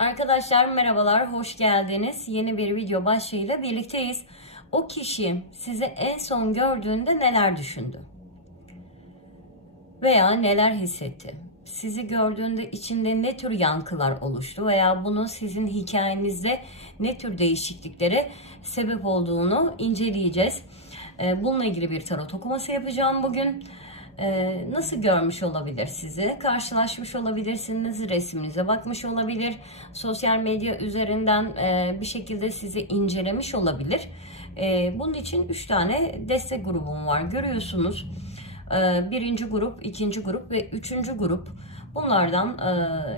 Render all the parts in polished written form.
Arkadaşlar merhabalar, hoş geldiniz. Yeni bir video başlığıyla birlikteyiz. O kişi sizi en son gördüğünde neler düşündü? Veya neler hissetti? Sizi gördüğünde içinde ne tür yankılar oluştu? Veya bunun sizin hikayenizde ne tür değişikliklere sebep olduğunu inceleyeceğiz. Bununla ilgili bir tarot okuması yapacağım bugün. Nasıl görmüş olabilir sizi? Karşılaşmış olabilirsiniz, resminize bakmış olabilir, sosyal medya üzerinden bir şekilde sizi incelemiş olabilir. Bunun için 3 tane destek grubum var. Görüyorsunuz. Birinci grup, ikinci grup ve üçüncü grup. Bunlardan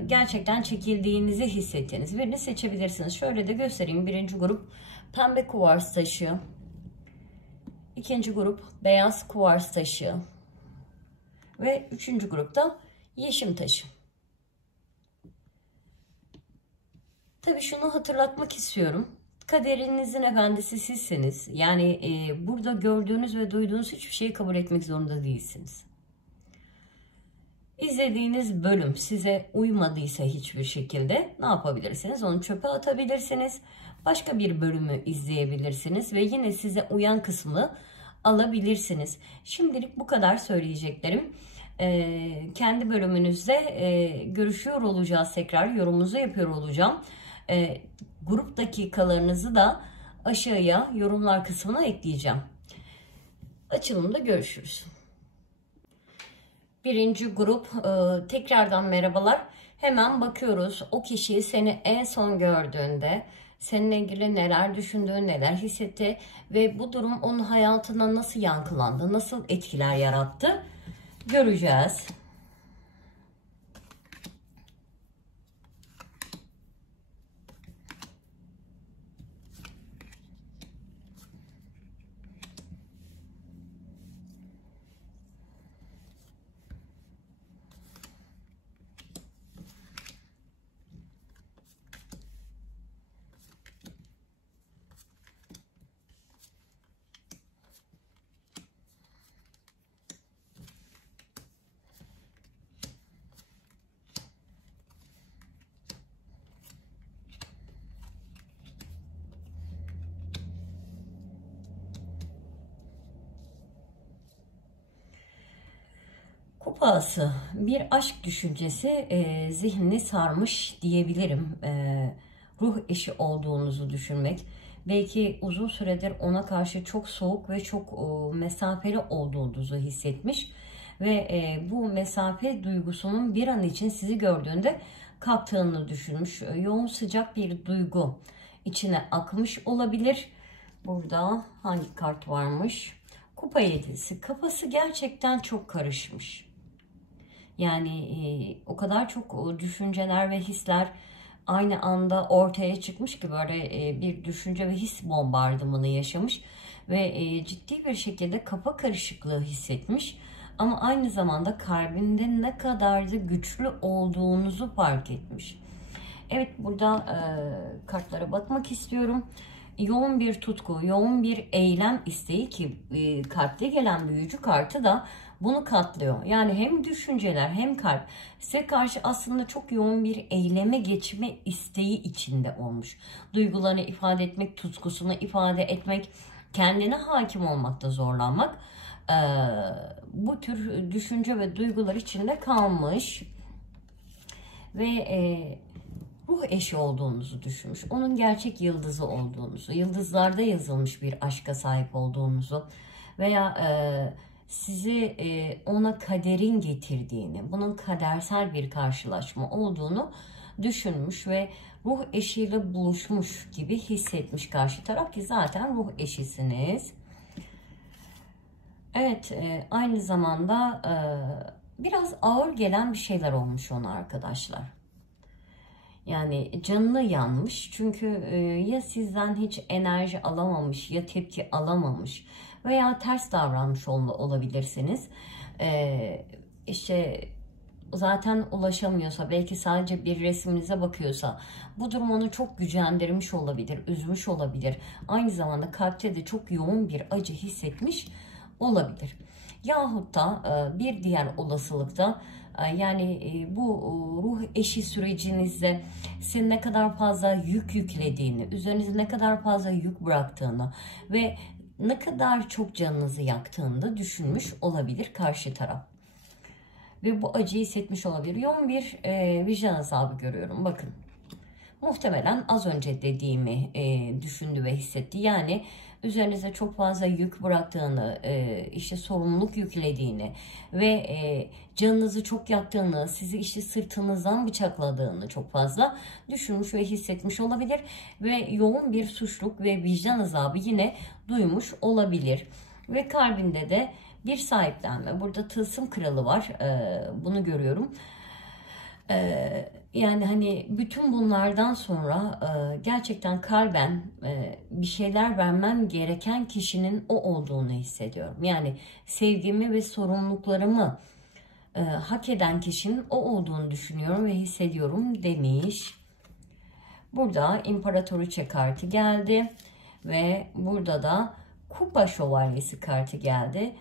gerçekten çekildiğinizi hissettiğiniz birini seçebilirsiniz. Şöyle de göstereyim. Birinci grup pembe kuvars taşı. İkinci grup beyaz kuvars taşı. Ve üçüncü grupta yeşim taşı. Tabii şunu hatırlatmak istiyorum. Kaderinizin efendisi sizsiniz. Yani burada gördüğünüz ve duyduğunuz hiçbir şeyi kabul etmek zorunda değilsiniz. İzlediğiniz bölüm size uymadıysa hiçbir şekilde ne yapabilirsiniz? Onu çöpe atabilirsiniz. Başka bir bölümü izleyebilirsiniz ve yine size uyan kısmını alabilirsiniz. Şimdilik bu kadar söyleyeceklerim. Kendi bölümünüzde görüşüyor olacağız, tekrar yorumunuzu yapıyor olacağım. Grup dakikalarınızı da aşağıya yorumlar kısmına ekleyeceğim. Açılımda görüşürüz. Birinci grup, tekrardan merhabalar. Hemen bakıyoruz o kişi seni en son gördüğünde seninle ilgili neler düşündü, neler hissetti ve bu durum onun hayatına nasıl yankılandı, nasıl etkiler yarattı göreceğiz. Kupası bir aşk düşüncesi zihnini sarmış diyebilirim. Ruh eşi olduğunuzu düşünmek. Belki uzun süredir ona karşı çok soğuk ve çok mesafeli olduğunuzu hissetmiş. Ve bu mesafe duygusunun bir an için sizi gördüğünde kalktığını düşünmüş. Yoğun sıcak bir duygu içine akmış olabilir. Burada hangi kart varmış? Kupa yedisi. Kafası gerçekten çok karışmış. Yani o kadar çok düşünceler ve hisler aynı anda ortaya çıkmış ki böyle bir düşünce ve his bombardımanı yaşamış ve ciddi bir şekilde kafa karışıklığı hissetmiş. Ama aynı zamanda kalbinde ne kadar da güçlü olduğunuzu fark etmiş. Evet, burada kartlara bakmak istiyorum. Yoğun bir tutku, yoğun bir eylem isteği ki kalpte gelen büyücü kartı da bunu katlıyor. Yani hem düşünceler hem kalp size karşı aslında çok yoğun bir eyleme geçme isteği içinde olmuş. Duygularını ifade etmek, tutkusunu ifade etmek, kendine hakim olmakta zorlanmak, bu tür düşünce ve duygular içinde kalmış ve ruh eşi olduğunuzu düşünmüş. Onun gerçek yıldızı olduğunuzu, yıldızlarda yazılmış bir aşka sahip olduğunuzu veya sizi ona kaderin getirdiğini, bunun kadersel bir karşılaşma olduğunu düşünmüş ve ruh eşiyle buluşmuş gibi hissetmiş karşı taraf ki zaten ruh eşisiniz. Evet, aynı zamanda biraz ağır gelen bir şeyler olmuş ona arkadaşlar. Yani canını yanmış çünkü ya sizden hiç enerji alamamış ya tepki alamamış veya ters davranmış olabilirsiniz. İşte zaten ulaşamıyorsa, belki sadece bir resminize bakıyorsa bu durum onu çok gücendirmiş olabilir, üzmüş olabilir. Aynı zamanda kalpte de çok yoğun bir acı hissetmiş olabilir. Yahut da bir diğer olasılıkta Yani bu ruh eşi sürecinizde sizin ne kadar fazla yük yüklediğini, üzerinize ne kadar fazla yük bıraktığını ve ne kadar çok canınızı yaktığını da düşünmüş olabilir karşı taraf. Ve bu acıyı hissetmiş olabilir. Yoğun bir vicdan azabı görüyorum. Bakın. Muhtemelen az önce dediğimi düşündü ve hissetti. Yani üzerinize çok fazla yük bıraktığını, işte sorumluluk yüklediğini ve canınızı çok yaktığını, sizi işte sırtınızdan bıçakladığını çok fazla düşünmüş ve hissetmiş olabilir. Ve yoğun bir suçluluk ve vicdan azabı yine duymuş olabilir. Ve kalbinde de bir sahiplenme. Burada tılsım kralı var. Bunu görüyorum. Yani hani bütün bunlardan sonra gerçekten kalben bir şeyler vermem gereken kişinin o olduğunu hissediyorum. Yani sevgimi ve sorumluluklarımı hak eden kişinin o olduğunu düşünüyorum ve hissediyorum demiş. Burada İmparatoriçe kartı geldi ve burada da Kupa Şövalyesi kartı geldi.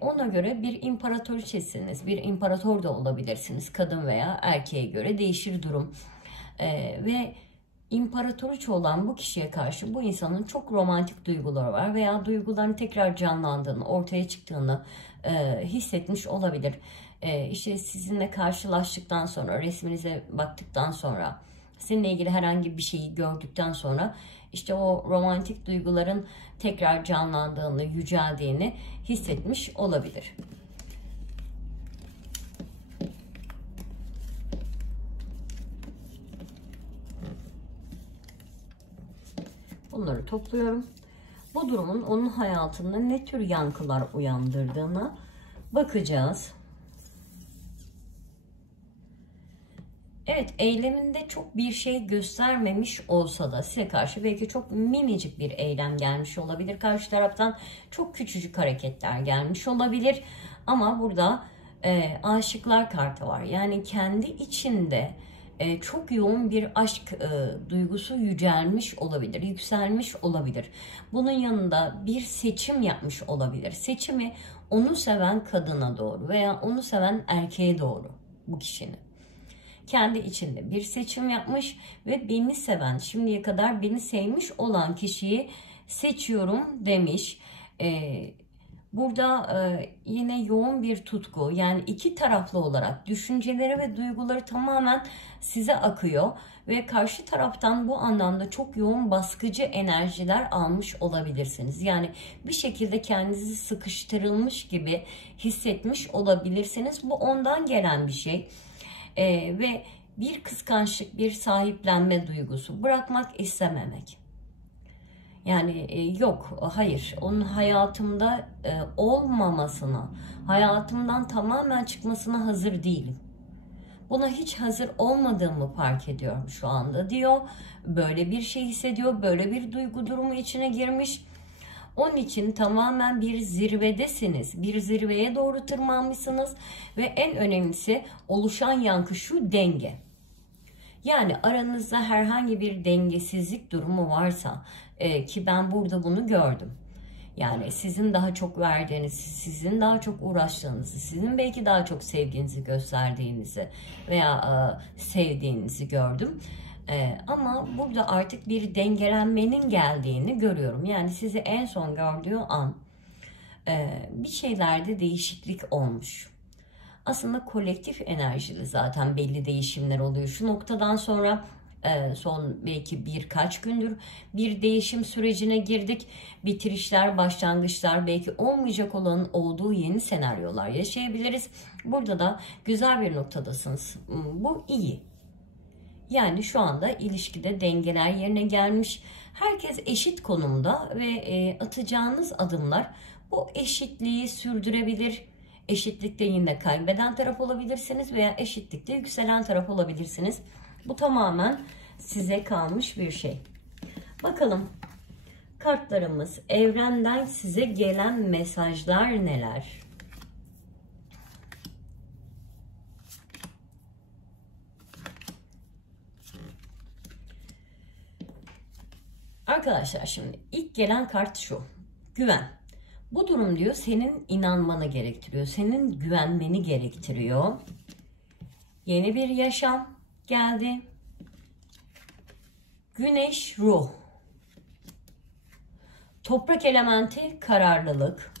Ona göre bir imparatoriçesiniz, bir imparator da olabilirsiniz. Kadın veya erkeğe göre değişir durum. Ve imparatoriçe olan bu kişiye karşı bu insanın çok romantik duyguları var veya duyguların tekrar canlandığını, ortaya çıktığını hissetmiş olabilir. İşte sizinle karşılaştıktan sonra, resminize baktıktan sonra, seninle ilgili herhangi bir şeyi gördükten sonra işte o romantik duyguların tekrar canlandığını, yüceldiğini hissetmiş olabilir. Bunları topluyorum. Bu durumun onun hayatında ne tür yankılar uyandırdığına bakacağız. Evet, eyleminde çok bir şey göstermemiş olsa da size karşı belki çok minicik bir eylem gelmiş olabilir. Karşı taraftan çok küçücük hareketler gelmiş olabilir. Ama burada aşıklar kartı var. Yani kendi içinde çok yoğun bir aşk duygusu yücelmiş olabilir, yükselmiş olabilir. Bunun yanında bir seçim yapmış olabilir. Seçimi onu seven kadına doğru veya onu seven erkeğe doğru bu kişinin. Kendi içinde bir seçim yapmış ve beni seven, şimdiye kadar beni sevmiş olan kişiyi seçiyorum demiş. Burada yine yoğun bir tutku, yani iki taraflı olarak düşünceleri ve duyguları tamamen size akıyor ve karşı taraftan bu anlamda çok yoğun baskıcı enerjiler almış olabilirsiniz. Yani bir şekilde kendinizi sıkıştırılmış gibi hissetmiş olabilirsiniz. Bu ondan gelen bir şey. Ve bir kıskançlık, bir sahiplenme duygusu, bırakmak istememek. Yani yok, hayır, onun hayatımda olmamasına, hayatımdan tamamen çıkmasına hazır değilim. Buna hiç hazır olmadığımı fark ediyorum şu anda diyor. Böyle bir şey hissediyor, böyle bir duygu durumu içine girmiş. Onun için tamamen bir zirvedesiniz. Bir zirveye doğru tırmanmışsınız ve en önemlisi oluşan yankı şu: denge. Yani aranızda herhangi bir dengesizlik durumu varsa ki ben burada bunu gördüm. Yani sizin daha çok verdiğinizi, sizin daha çok uğraştığınızı, sizin belki daha çok sevginizi gösterdiğinizi veya sevdiğinizi gördüm. Ama burada artık bir dengelenmenin geldiğini görüyorum. Yani sizi en son gördüğü an bir şeylerde değişiklik olmuş. Aslında kolektif enerjili zaten belli değişimler oluyor. Şu noktadan sonra son belki birkaç gündür bir değişim sürecine girdik. Bitirişler, başlangıçlar, belki olmayacak olan olduğu yeni senaryolar yaşayabiliriz. Burada da güzel bir noktadasınız. Bu iyi. Yani şu anda ilişkide dengeler yerine gelmiş. Herkes eşit konumda ve atacağınız adımlar bu eşitliği sürdürebilir. Eşitlikte yine kaybeden taraf olabilirsiniz veya eşitlikte yükselen taraf olabilirsiniz. Bu tamamen size kalmış bir şey. Bakalım kartlarımız, evrenden size gelen mesajlar neler? Arkadaşlar şimdi ilk gelen kart şu: güven. Bu durum diyor senin inanmanı gerektiriyor, senin güvenmeni gerektiriyor. Yeni bir yaşam geldi. Güneş ruh. Toprak elementi kararlılık.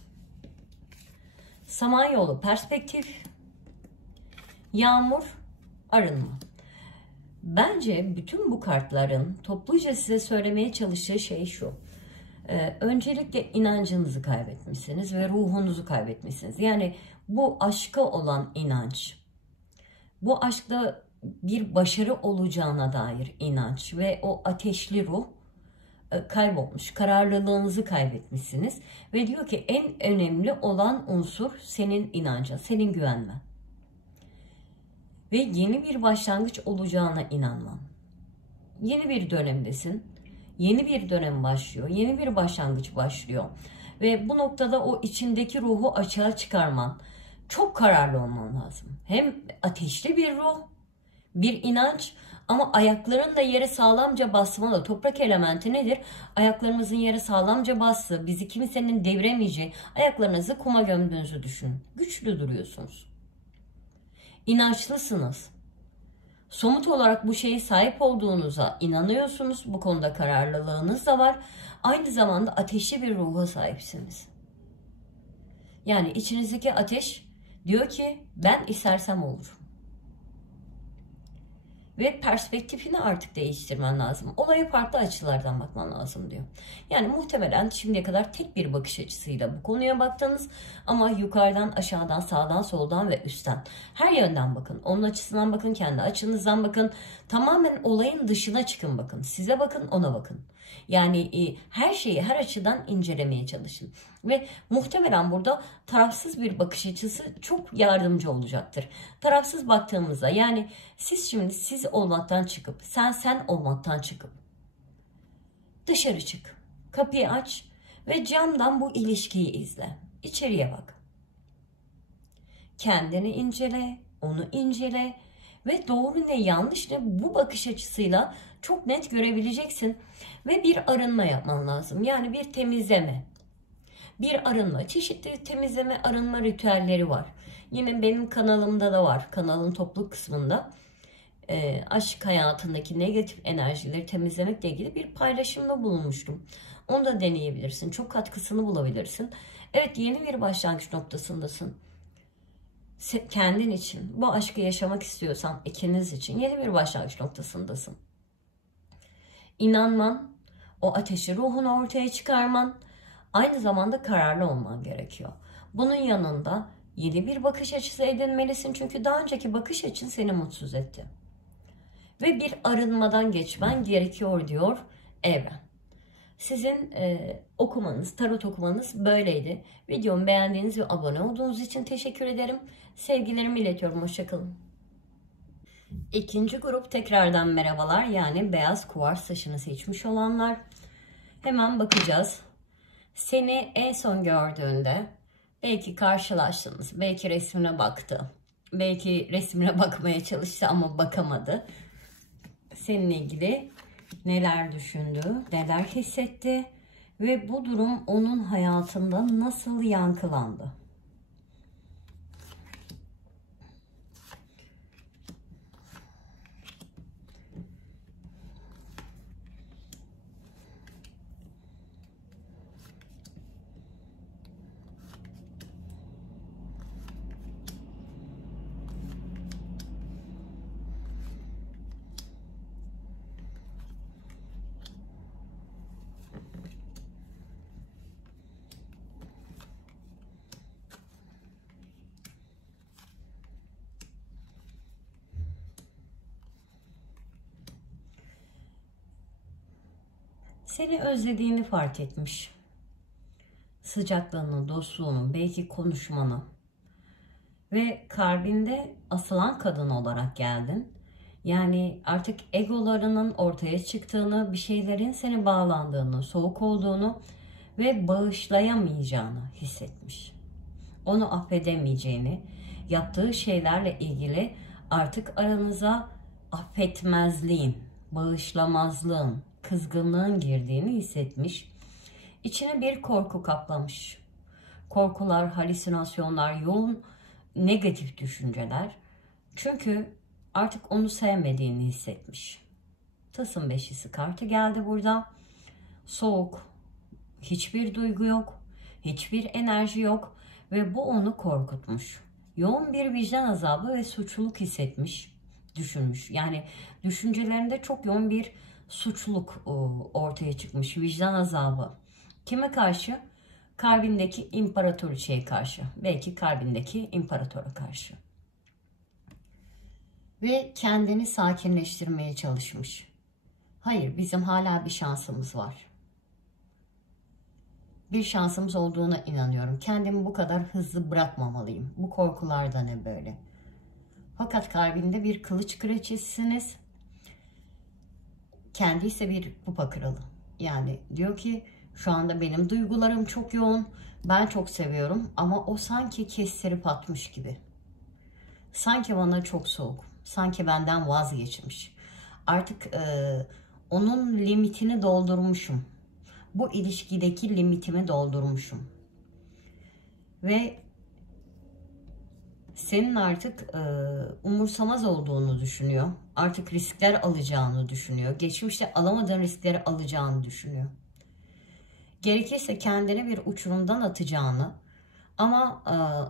Samanyolu perspektif. Yağmur arınma. Bence bütün bu kartların topluca size söylemeye çalıştığı şey şu. Öncelikle inancınızı kaybetmişsiniz ve ruhunuzu kaybetmişsiniz. Yani bu aşka olan inanç, bu aşkta bir başarı olacağına dair inanç ve o ateşli ruh kaybolmuş. Kararlılığınızı kaybetmişsiniz. Ve diyor ki en önemli olan unsur senin inancın, senin güvenmen. Ve yeni bir başlangıç olacağına inanman. Yeni bir dönemdesin. Yeni bir dönem başlıyor. Yeni bir başlangıç başlıyor. Ve bu noktada o içindeki ruhu açığa çıkarman. Çok kararlı olman lazım. Hem ateşli bir ruh, bir inanç ama ayakların da yere sağlamca basmalı. Toprak elementi nedir? Ayaklarımızın yere sağlamca bastığı, bizi kimsenin deviremeyeceği, ayaklarınızı kuma gömdüğünüzü düşünün. Güçlü duruyorsunuz. İnançlısınız. Somut olarak bu şeye sahip olduğunuza inanıyorsunuz. Bu konuda kararlılığınız da var. Aynı zamanda ateşli bir ruha sahipsiniz. Yani içinizdeki ateş diyor ki ben istersem olur. Ve perspektifini artık değiştirmen lazım. Olaya farklı açılardan bakman lazım diyor. Yani muhtemelen şimdiye kadar tek bir bakış açısıyla bu konuya baktınız. Ama yukarıdan, aşağıdan, sağdan, soldan ve üstten. Her yönden bakın. Onun açısından bakın, kendi açınızdan bakın. Tamamen olayın dışına çıkın bakın. Size bakın, ona bakın. Yani her şeyi her açıdan incelemeye çalışın. Ve muhtemelen burada tarafsız bir bakış açısı çok yardımcı olacaktır. Tarafsız baktığımızda yani siz şimdi siz olmaktan çıkıp sen olmaktan çıkıp dışarı çık. Kapıyı aç ve camdan bu ilişkiyi izle. İçeriye bak. Kendini incele, onu incele ve doğru ne yanlış ne bu bakış açısıyla çok net görebileceksin. Ve bir arınma yapman lazım. Yani bir temizleme. Bir arınma. Çeşitli temizleme, arınma ritüelleri var. Yine benim kanalımda da var. Kanalın toplu kısmında aşk hayatındaki negatif enerjileri temizlemekle ilgili bir paylaşımda bulunmuştum. Onu da deneyebilirsin. Çok katkısını bulabilirsin. Evet, yeni bir başlangıç noktasındasın. Kendin için, bu aşkı yaşamak istiyorsan ikiniz için yeni bir başlangıç noktasındasın. İnanman, o ateşi ruhunu ortaya çıkarman, aynı zamanda kararlı olman gerekiyor. Bunun yanında yeni bir bakış açısı edinmelisin. Çünkü daha önceki bakış açın seni mutsuz etti. Ve bir arınmadan geçmen gerekiyor diyor evren. Sizin okumanız, tarot okumanız böyleydi. Videomu beğendiğiniz ve abone olduğunuz için teşekkür ederim. Sevgilerimi iletiyorum. Hoşçakalın. İkinci grup tekrardan merhabalar. Yani beyaz kuvars taşını seçmiş olanlar. Hemen bakacağız. Seni en son gördüğünde belki karşılaştınız. Belki resmine baktı. Belki resmine bakmaya çalıştı ama bakamadı. Seninle ilgili neler düşündü, neler hissetti ve bu durum onun hayatında nasıl yankılandı? Seni özlediğini fark etmiş. Sıcaklığını, dostluğunu, belki konuşmanı. Ve kalbinde asılan kadın olarak geldin. Yani artık egolarının ortaya çıktığını, bir şeylerin seni bağlandığını, soğuk olduğunu ve bağışlayamayacağını hissetmiş. Onu affedemeyeceğini, yaptığı şeylerle ilgili artık aranıza affetmezliğin, bağışlamazlığın, kızgınlığın girdiğini hissetmiş. İçine bir korku kaplamış. Korkular, halüsinasyonlar, yoğun negatif düşünceler. Çünkü artık onu sevmediğini hissetmiş. Tılsım beşlisi kartı geldi burada. Soğuk, hiçbir duygu yok, hiçbir enerji yok ve bu onu korkutmuş. Yoğun bir vicdan azabı ve suçluluk hissetmiş, düşünmüş. Yani düşüncelerinde çok yoğun bir suçluluk ortaya çıkmış, vicdan azabı. Kime karşı? Kalbindeki imparatoriçeye karşı. Belki kalbindeki imparatora karşı. Ve kendini sakinleştirmeye çalışmış. Hayır, bizim hala bir şansımız var. Bir şansımız olduğuna inanıyorum. Kendimi bu kadar hızlı bırakmamalıyım. Bu korkular da ne böyle? Fakat kalbinde bir kılıç kraliçesisiniz. Kendi ise bir kupa kralı. Yani diyor ki şu anda benim duygularım çok yoğun. Ben çok seviyorum ama o sanki kestirip atmış gibi. Sanki bana çok soğuk. Sanki benden vazgeçmiş. Artık onun limitini doldurmuşum. Bu ilişkideki limitimi doldurmuşum. Ve senin artık umursamaz olduğunu düşünüyor. Artık riskler alacağını düşünüyor. Geçmişte alamadığın riskleri alacağını düşünüyor. Gerekirse kendini bir uçurumdan atacağını ama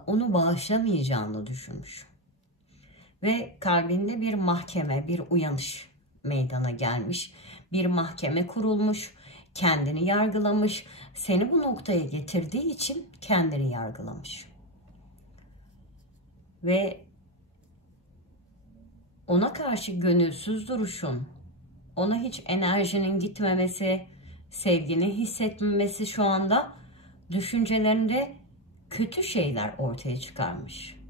onu bağışlamayacağını düşünmüş. Ve kalbinde bir mahkeme, bir uyanış meydana gelmiş. Bir mahkeme kurulmuş, kendini yargılamış. Seni bu noktaya getirdiği için kendini yargılamış. Ve ona karşı gönülsüz duruşun, ona hiç enerjinin gitmemesi, sevgini hissetmemesi şu anda düşüncelerinde kötü şeyler ortaya çıkarmış.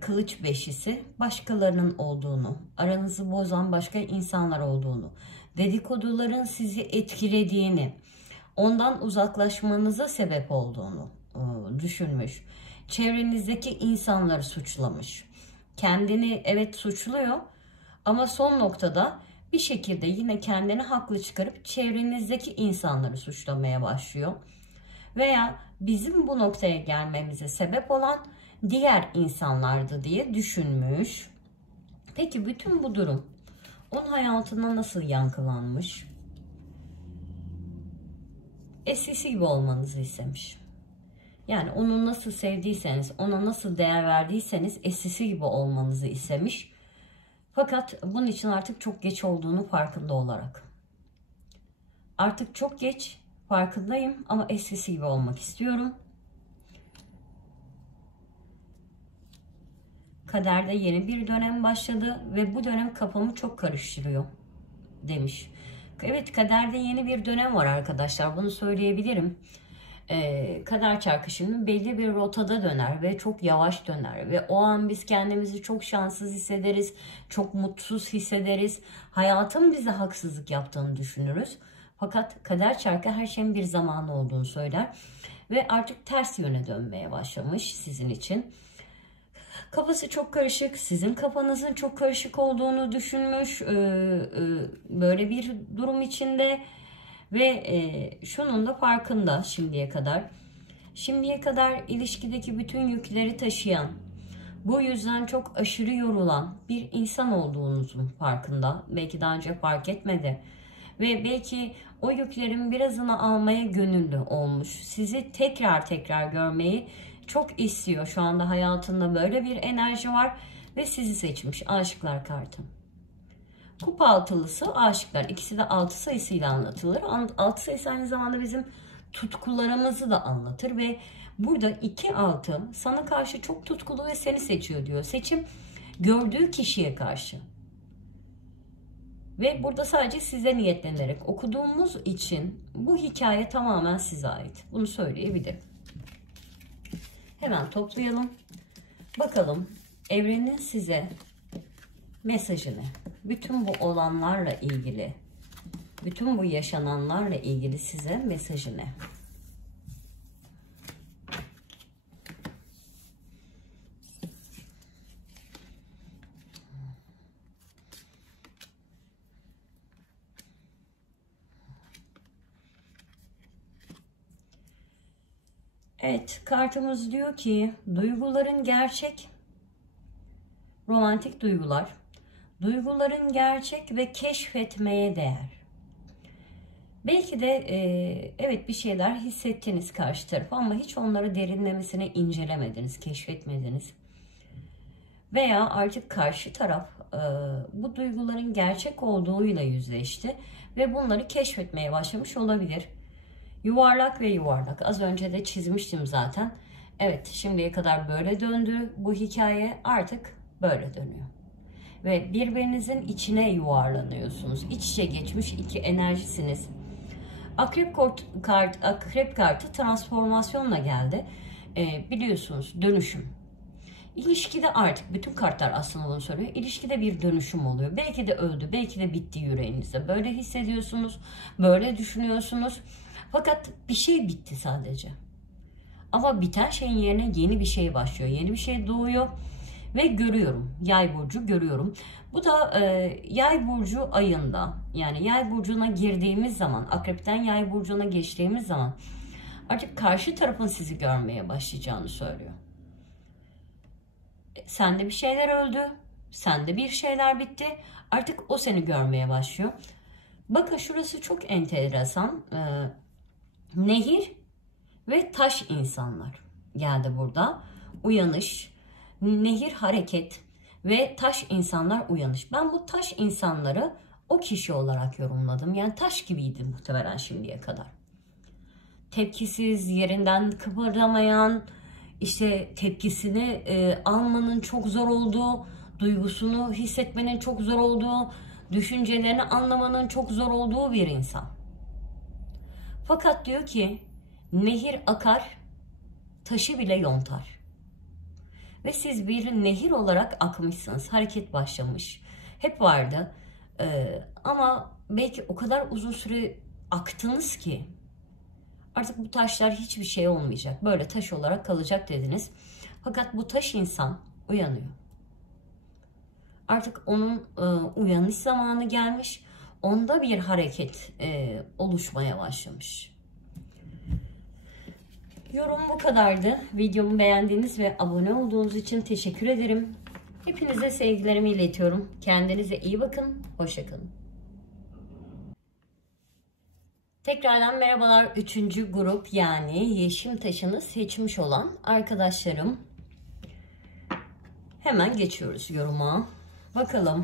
Kılıç beşisi başkalarının olduğunu, aranızı bozan başka insanlar olduğunu, dedikoduların sizi etkilediğini, ondan uzaklaşmanıza sebep olduğunu düşünmüş. Çevrenizdeki insanları suçlamış. Kendini evet suçluyor ama son noktada bir şekilde yine kendini haklı çıkarıp çevrenizdeki insanları suçlamaya başlıyor. Veya bizim bu noktaya gelmemize sebep olan diğer insanlardı diye düşünmüş. Peki bütün bu durum onun hayatına nasıl yankılanmış? Eskisi gibi olmanızı istemiş. Yani onu nasıl sevdiyseniz, ona nasıl değer verdiyseniz eskisi gibi olmanızı istemiş. Fakat bunun için artık çok geç olduğunu farkında olarak. Artık çok geç, farkındayım ama eskisi gibi olmak istiyorum. Kaderde yeni bir dönem başladı ve bu dönem kafamı çok karıştırıyor demiş. Evet, kaderde yeni bir dönem var arkadaşlar, bunu söyleyebilirim. Kader çarkı şimdi belli bir rotada döner ve çok yavaş döner ve o an biz kendimizi çok şanssız hissederiz, çok mutsuz hissederiz, hayatın bize haksızlık yaptığını düşünürüz. Fakat kader çarkı her şeyin bir zamanı olduğunu söyler ve artık ters yöne dönmeye başlamış sizin için. Kafası çok karışık, sizin kafanızın çok karışık olduğunu düşünmüş böyle bir durum içinde ve şunun da farkında şimdiye kadar. Şimdiye kadar ilişkideki bütün yükleri taşıyan, bu yüzden çok aşırı yorulan bir insan olduğunuzun farkında. Belki daha önce fark etmedi ve belki o yüklerin birazını almaya gönüllü olmuş. Sizi tekrar görmeyi çok istiyor. Şu anda hayatında böyle bir enerji var ve sizi seçmiş. Aşıklar kartı. Kupa altılısı aşıklar. İkisi de 6 sayısıyla anlatılır. 6 sayısı aynı zamanda bizim tutkularımızı da anlatır ve burada 2-6 sana karşı çok tutkulu ve seni seçiyor diyor. Seçim gördüğü kişiye karşı. Ve burada sadece size niyetlenerek okuduğumuz için bu hikaye tamamen size ait. Bunu söyleyebilirim. Hemen toplayalım. Bakalım evrenin size mesajını, bütün bu olanlarla ilgili, bütün bu yaşananlarla ilgili size mesajını. Evet, kartımız diyor ki duyguların gerçek, romantik duygular, duyguların gerçek ve keşfetmeye değer. Belki de evet bir şeyler hissettiniz karşı tarafa ama hiç onları derinlemesine incelemediniz, keşfetmediniz. Veya artık karşı taraf bu duyguların gerçek olduğuyla yüzleşti ve bunları keşfetmeye başlamış olabilir. Yuvarlak ve yuvarlak. Az önce de çizmiştim zaten. Evet, şimdiye kadar böyle döndü bu hikaye, artık böyle dönüyor. Ve birbirinizin içine yuvarlanıyorsunuz. İç içe geçmiş iki enerjisiniz. Akrep kartı transformasyonla geldi. Biliyorsunuz, dönüşüm. İlişkide artık bütün kartlar aslında bunu söylüyor. İlişkide bir dönüşüm oluyor. Belki de öldü, belki de bitti yüreğinizde. Böyle hissediyorsunuz, böyle düşünüyorsunuz. Fakat bir şey bitti sadece. Ama biten şeyin yerine yeni bir şey başlıyor. Yeni bir şey doğuyor ve görüyorum. Yay burcu görüyorum. Bu da Yay burcu ayında, yani Yay burcuna girdiğimiz zaman, Akrep'ten Yay burcuna geçtiğimiz zaman artık karşı tarafın sizi görmeye başlayacağını söylüyor. Sende bir şeyler öldü, sende bir şeyler bitti. Artık o seni görmeye başlıyor. Bakın şurası çok enteresan. Nehir ve taş insanlar geldi burada. Uyanış, nehir hareket ve taş insanlar uyanış. Ben bu taş insanları o kişi olarak yorumladım. Yani taş gibiydi muhtemelen şimdiye kadar. Tepkisiz, yerinden kıpırdamayan, işte tepkisini almanın çok zor olduğu, duygusunu hissetmenin çok zor olduğu, düşüncelerini anlamanın çok zor olduğu bir insan. Fakat diyor ki nehir akar, taşı bile yontar. Ve siz bir nehir olarak akmışsınız. Hareket başlamış. Hep vardı. Ama belki o kadar uzun süre aktınız ki artık bu taşlar hiçbir şey olmayacak. Böyle taş olarak kalacak dediniz. Fakat bu taş insan uyanıyor. Artık onun uyanış zamanı gelmiş. Onda bir hareket oluşmaya başlamış. Yorum bu kadardı. Videomu beğendiğiniz ve abone olduğunuz için teşekkür ederim. Hepinize sevgilerimi iletiyorum. Kendinize iyi bakın. Hoşça kalın. Tekrardan merhabalar. 3. grup, yani yeşim taşını seçmiş olan arkadaşlarım. Hemen geçiyoruz yoruma. Bakalım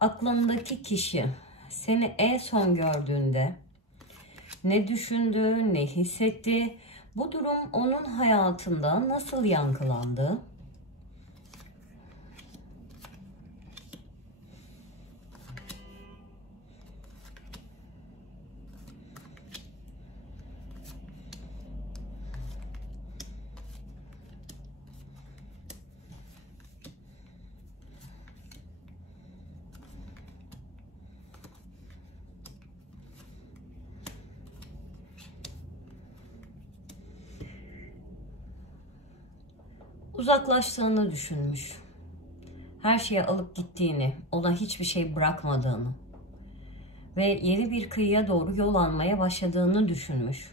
aklındaki kişi seni en son gördüğünde ne düşündü, ne hissetti? Bu durum onun hayatında nasıl yankılandı? Uzaklaştığını düşünmüş. Her şeyi alıp gittiğini, ona hiçbir şey bırakmadığını ve yeni bir kıyıya doğru yol almaya başladığını düşünmüş.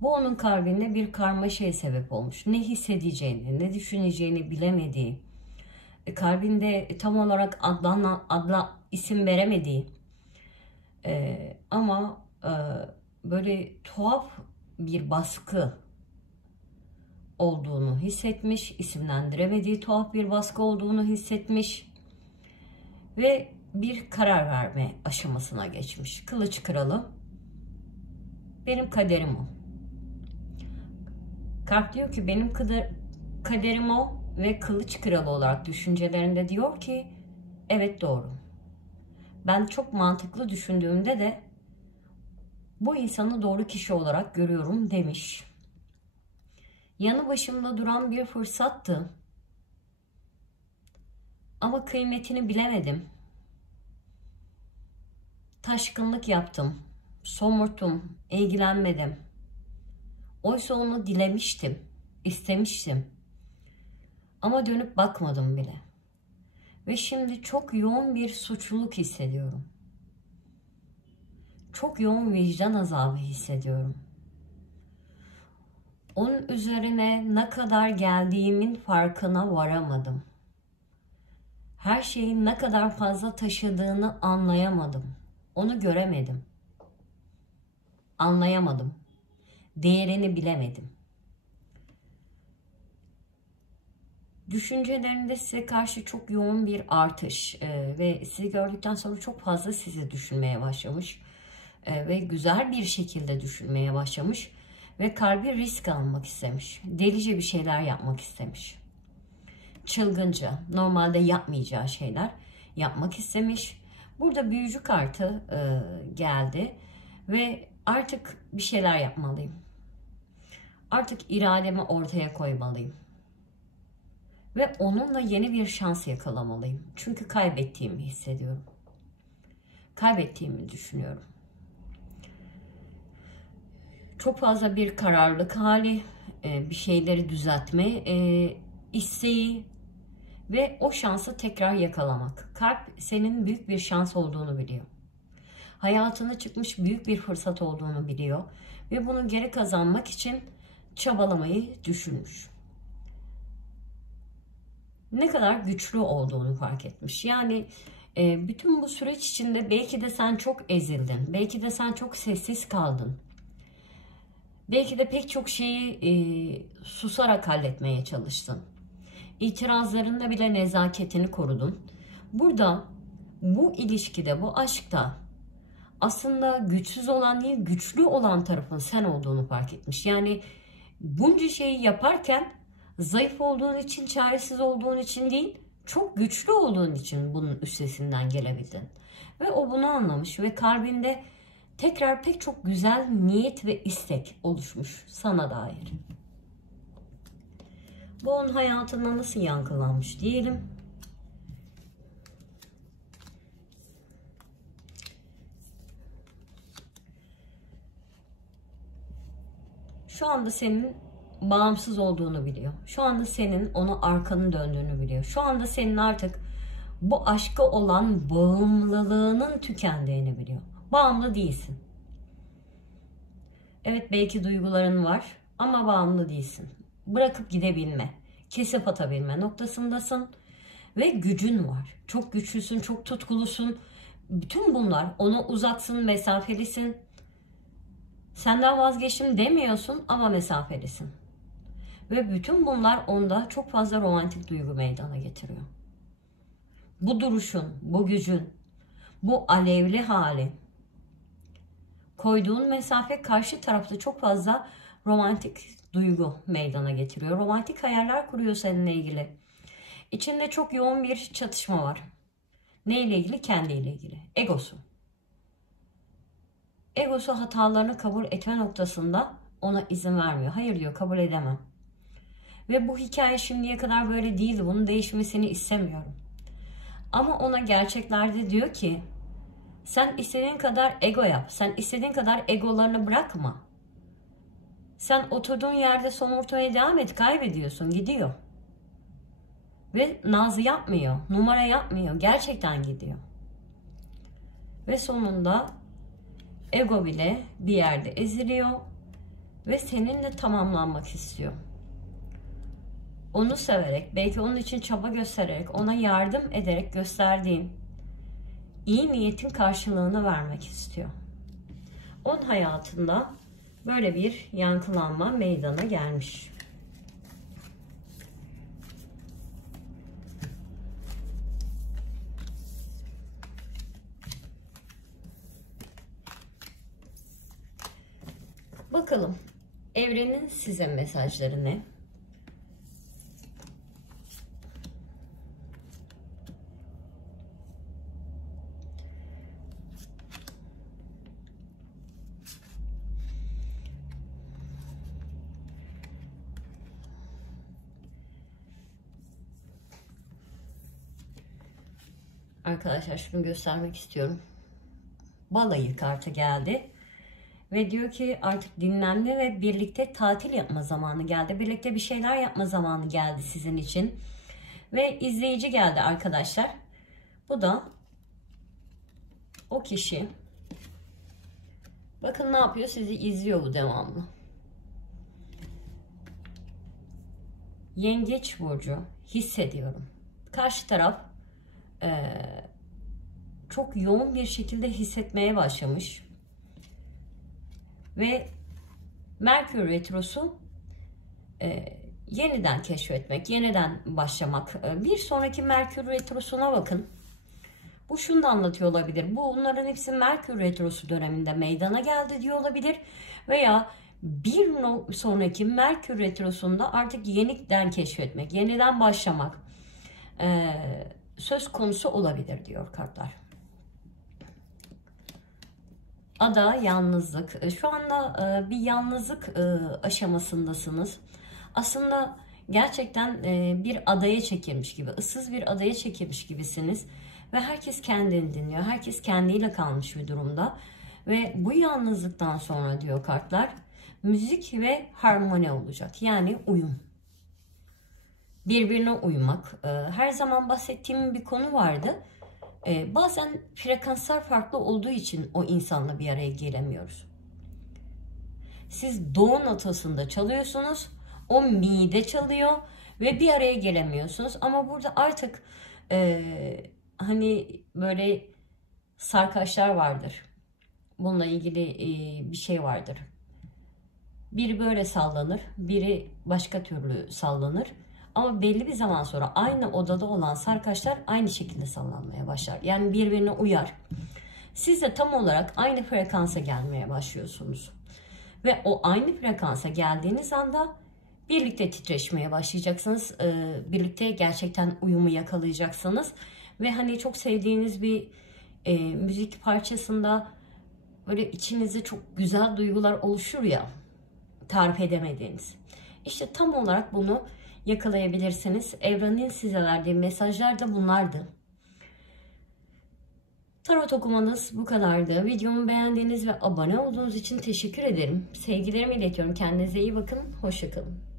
Bu onun kalbinde bir karmaşaya sebep olmuş. Ne hissedeceğini, ne düşüneceğini bilemediği, kalbinde tam olarak isim veremediği ama böyle tuhaf bir baskı olduğunu hissetmiş, isimlendiremediği tuhaf bir baskı olduğunu hissetmiş ve bir karar verme aşamasına geçmiş. Kılıç kralı, benim kaderim o. Kart diyor ki benim kaderim o ve kılıç kralı olarak düşüncelerinde diyor ki evet, doğru. Ben çok mantıklı düşündüğümde de bu insanı doğru kişi olarak görüyorum demiş. Yanı başımda duran bir fırsattı. Ama kıymetini bilemedim. Taşkınlık yaptım. Somurttum. İlgilenmedim. Oysa onu dilemiştim. İstemiştim. Ama dönüp bakmadım bile. Ve şimdi çok yoğun bir suçluluk hissediyorum. Çok yoğun vicdan azabı hissediyorum. Onun üzerine ne kadar geldiğimin farkına varamadım. her şeyi ne kadar fazla taşıdığını anlayamadım. Onu göremedim. Anlayamadım. Değerini bilemedim. Düşüncelerinde size karşı çok yoğun bir artış ve sizi gördükten sonra çok fazla sizi düşünmeye başlamış ve güzel bir şekilde düşünmeye başlamış ve kalbi risk almak istemiş. Delice bir şeyler yapmak istemiş. Çılgınca, normalde yapmayacağı şeyler yapmak istemiş. Burada büyücü kartı geldi ve artık bir şeyler yapmalıyım. Artık irademi ortaya koymalıyım. Ve onunla yeni bir şans yakalamalıyım. Çünkü kaybettiğimi hissediyorum. Kaybettiğimi düşünüyorum. Çok fazla bir kararlılık hali, bir şeyleri düzeltme isteği ve o şansı tekrar yakalamak. Kalp senin büyük bir şans olduğunu biliyor. Hayatına çıkmış büyük bir fırsat olduğunu biliyor. Ve bunu geri kazanmak için çabalamayı düşünmüş. Ne kadar güçlü olduğunu fark etmiş. Yani bütün bu süreç içinde belki de sen çok ezildin. Belki de sen çok sessiz kaldın. Belki de pek çok şeyi susarak halletmeye çalıştın. İtirazlarında bile nezaketini korudun. Burada bu ilişkide, bu aşkta aslında güçsüz olan değil, güçlü olan tarafın sen olduğunu fark etmiş. Yani bunca şeyi yaparken zayıf olduğun için, çaresiz olduğun için değil, çok güçlü olduğun için bunun üstesinden gelebildin. Ve o bunu anlamış ve kalbinde tekrar pek çok güzel niyet ve istek oluşmuş sana dair. Bu onun hayatında nasıl yankılanmış diyelim. Şu anda senin bağımsız olduğunu biliyor. Şu anda senin ona arkanı döndüğünü biliyor. Şu anda senin artık bu aşka olan bağımlılığının tükendiğini biliyor. Bağımlı değilsin. Evet, belki duyguların var ama bağımlı değilsin. Bırakıp gidebilme, kesip atabilme noktasındasın ve gücün var. Çok güçlüsün, çok tutkulusun. Bütün bunlar, ona uzaksın, mesafelisin. Senden vazgeçtim demiyorsun ama mesafelisin. Ve bütün bunlar onda çok fazla romantik duygu meydana getiriyor. Bu duruşun, bu gücün, bu alevli halin, koyduğun mesafe karşı tarafta çok fazla romantik duygu meydana getiriyor. Romantik hayaller kuruyor seninle ilgili. İçinde çok yoğun bir çatışma var. Neyle ilgili? Kendiyle ilgili. Egosu. Egosu hatalarını kabul etme noktasında ona izin vermiyor. Hayır diyor, kabul edemem. Ve bu hikaye şimdiye kadar böyle değildi. Bunun değişmesini istemiyorum. Ama ona gerçeklerde diyor ki sen istediğin kadar ego yap. Sen istediğin kadar egolarını bırakma. Sen oturduğun yerde somurtmaya devam et. Kaybediyorsun. Gidiyor. Ve naz yapmıyor. Numara yapmıyor. Gerçekten gidiyor. Ve sonunda ego bile bir yerde eziliyor. Ve seninle tamamlanmak istiyor. Onu severek, belki onun için çaba göstererek, ona yardım ederek gösterdiğin iyi niyetin karşılığını vermek istiyor. Onun hayatında böyle bir yankılanma meydana gelmiş. Bakalım evrenin size mesajları ne? Arkadaşlar şunu göstermek istiyorum. Balayı kartı geldi. Ve diyor ki artık dinlenme ve birlikte tatil yapma zamanı geldi. Birlikte bir şeyler yapma zamanı geldi sizin için. Ve izleyici geldi arkadaşlar. Bu da o kişi. Bakın ne yapıyor? Sizi izliyor bu devamlı. Yengeç burcu hissediyorum. Karşı taraf çok yoğun bir şekilde hissetmeye başlamış. Ve Merkür Retrosu yeniden keşfetmek, yeniden başlamak. Bir sonraki Merkür Retrosu'na bakın. Bu şunu da anlatıyor olabilir. Bunların hepsi Merkür Retrosu döneminde meydana geldi diyor olabilir. Veya bir sonraki Merkür Retrosu'nda artık yeniden keşfetmek, yeniden başlamak söz konusu olabilir diyor kartlar. Ada, yalnızlık. Şu anda bir yalnızlık aşamasındasınız. Aslında gerçekten bir adaya çekilmiş gibi, ıssız bir adaya çekilmiş gibisiniz. Ve herkes kendini dinliyor. Herkes kendiyle kalmış bir durumda. Ve bu yalnızlıktan sonra diyor kartlar, müzik ve harmoni olacak. Yani uyum. Birbirine uymak. Her zaman bahsettiğim bir konu vardı. Bazen frekanslar farklı olduğu için o insanla bir araya gelemiyoruz. Siz do notasında çalıyorsunuz, o mi'de çalıyor ve bir araya gelemiyorsunuz. Ama burada artık hani böyle sarkaçlar vardır. Bununla ilgili bir şey vardır. Biri böyle sallanır, biri başka türlü sallanır. Ama belli bir zaman sonra aynı odada olan sarkaçlar aynı şekilde sallanmaya başlar. Yani birbirine uyar. Siz de tam olarak aynı frekansa gelmeye başlıyorsunuz. Ve o aynı frekansa geldiğiniz anda birlikte titreşmeye başlayacaksınız. Birlikte gerçekten uyumu yakalayacaksınız. Ve hani çok sevdiğiniz bir müzik parçasında böyle içinizde çok güzel duygular oluşur ya, tarif edemediğiniz. İşte tam olarak bunu yakalayabilirsiniz. Evrenin size verdiği mesajlar da bunlardı. Tarot okumanız bu kadardı. Videomu beğendiğiniz ve abone olduğunuz için teşekkür ederim. Sevgilerimi iletiyorum. Kendinize iyi bakın. Hoşça kalın.